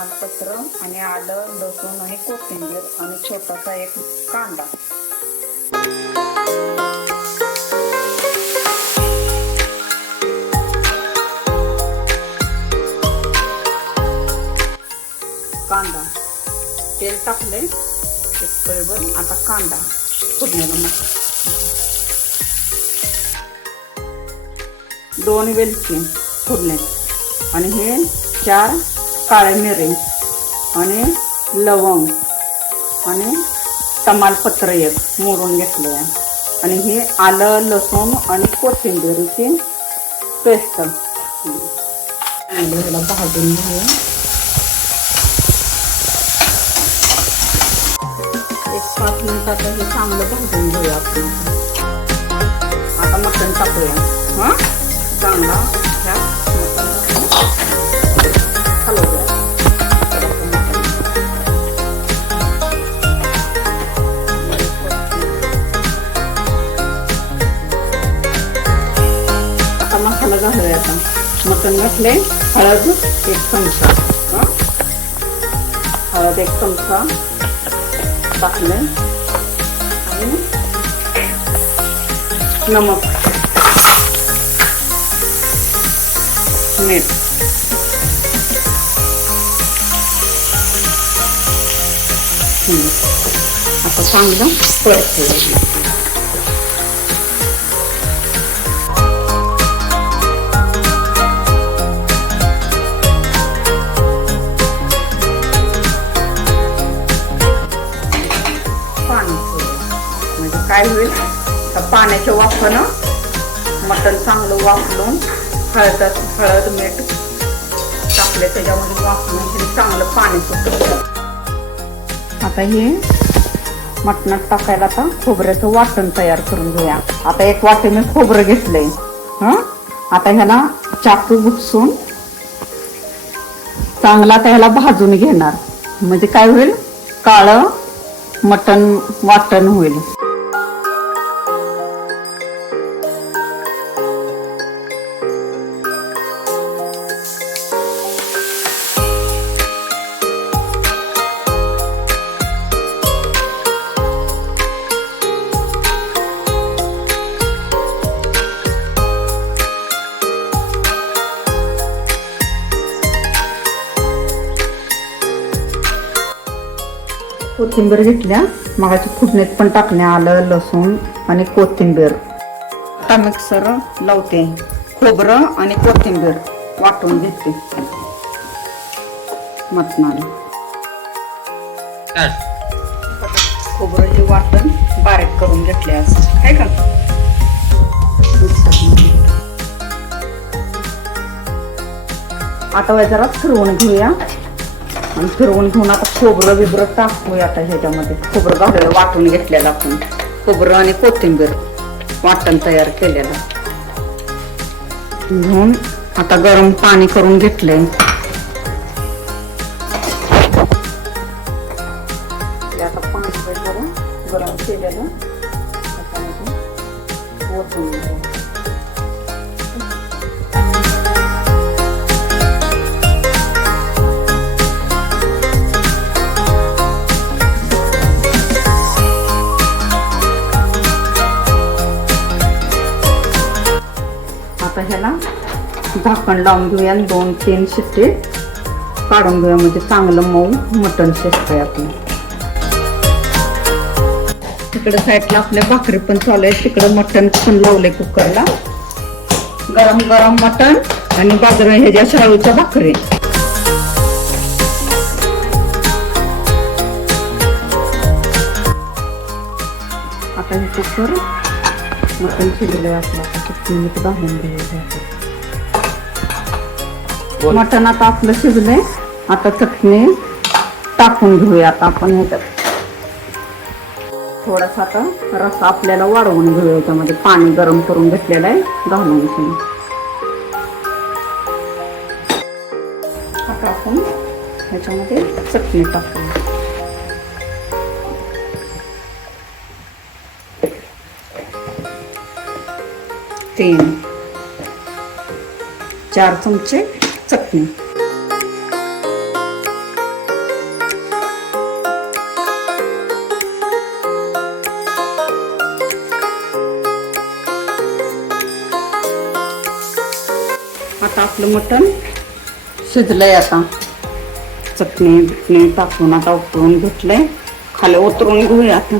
तमालपत्र आणि आलं, लसूण आणि कोथिंबीर आणि छोटासा एक कांदा. कांदा तेल टाकले एक पळीभर. आता कांदा फोडणीला मस्त. 2 वेलची फोडणीत आणि हे 4 काळे मिरे आणि लवंग आणि तमालपत्र एक मोडून घेतलं आहे आणि हे आलं, लसूण आणि कोथिंबीरची पेस्ट ह्याला भाजून घेऊया. 5 मिनिटात हे चांगलं भाजून घेऊया आपण. आता मटण टाकूया. हां चांगला ह्या हलवूया. आता मसाला घालूया. आता मटण घातले. हळद 1 चमचा. हळद 1 चमचा टाकले आणि नमक, मीठ. आता चांगलं परतूया. म्हणजे काय होईल तर पाण्याच्या वाफानं मटण चांगलं वाफलून हळद मीठ टाकले त्याच्यामध्ये वाफलून हे चांगलं पाणी सुटतं. आता हे मटणात टाकायला आता खोबऱ्याचं वाटण तयार करून घेऊया. आता 1 वाटी मी खोबरं घेतलंय. आता ह्याला चाकू घुसून चांगला त्याला भाजून घेणार. म्हणजे काय होईल काळं मटण वाटण होईल. कोथिंबीर घेतल्या. मगाची फुडणीत पण टाकल्या आलं, लसूण आणि कोथिंबीर. आता मिक्सर लावते. खोबरं आणि कोथिंबीर वाटून घेते मटणाला. खोबरं वाटण बारीक करून घेतले असं आहे का. आता जरा फिरवून घेऊया आणि फिरवून घेऊन आता खोबरं बिबरं टाकूया. आता ह्याच्यामध्ये खोबरं घालूया वाटून घेतलेलं आपण. खोबरं आणि कोथिंबीर वाटण तयार केलेलं घेऊन आता गरम पाणी करून घेतले. आता पाणी गरम केलेलं त्याच्यामध्ये ओतून घ्यायचं. आता ह्याला झाकण लावून घेऊया आणि 2-3 शिट्टे काढून घेऊया. म्हणजे चांगलं मऊ मटण शिजतंय आपलं. तिकडे साईडला आपल्या भाकरी पण चालू आहे. तिकडे मटण पण लावलंय कुकरला. गरम गरम मटण आणि बाजूला ह्याच्या शाळूच्या भाकरी. आता हे कुकर मटण शिजलंय आपलं. मीठ घालून घेऊया. मटण आता आपलं शिजलंय. आता चटणी टाकून घेऊया. आता आपण ह्याच्यात थोडासा आता रस्सा आपल्याला वाढवून घेऊया. याच्यामध्ये पाणी गरम करून घेतलेलं आहे घालून घेऊन. आता आपण ह्याच्यामध्ये चटणी टाकूया. 3-4 चमचे चटणी. आपलं मटण शिजलंय आता. चटणी बिटणी टाकून आता उतरून घेतलंय. खाली उतरून घेऊया आता.